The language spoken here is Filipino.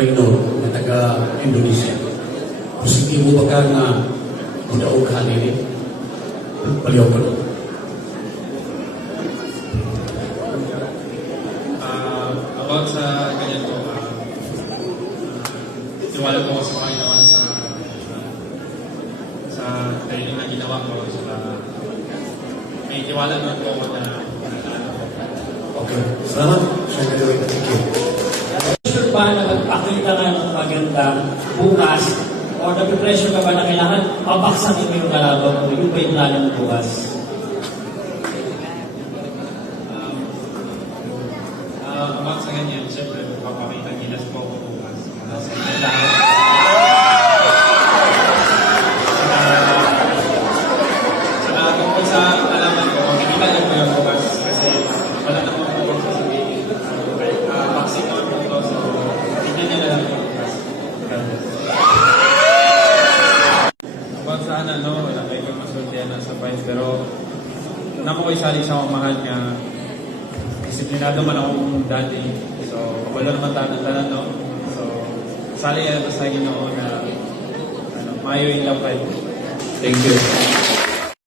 Reino na taga-Indonesia. Positibo ba ka na mudaog ka nini? Paliw ko no? About sa ganyan po, tiwala po ako sa Panginoon sa training na ginawa ko. May tiwala naman po ako na Okay. Salamat. Thank you. Sure ba na magpakita ka ng maganda bukas o napipresyo ka ba na kailangan mapaksakin mo yung kalaban mo? Yung ba yung plano mo bukas? about sa ganyan, siyempre, papakita gilas po ako bukas. Saka tungkol sa alaman ko, makikita niyo po yung bukas kasi wala naman po kung sasabihin. Vaccine naman po ito, so tignan niyo na lang po bukas. About sa wala kayo kong masultihan na sa fights, pero una ko isali sa mahal nga disiplinado man ako dati. So, wala naman tanan no? So, sali yan sa Ginoo na mayo yung lapay. Thank you.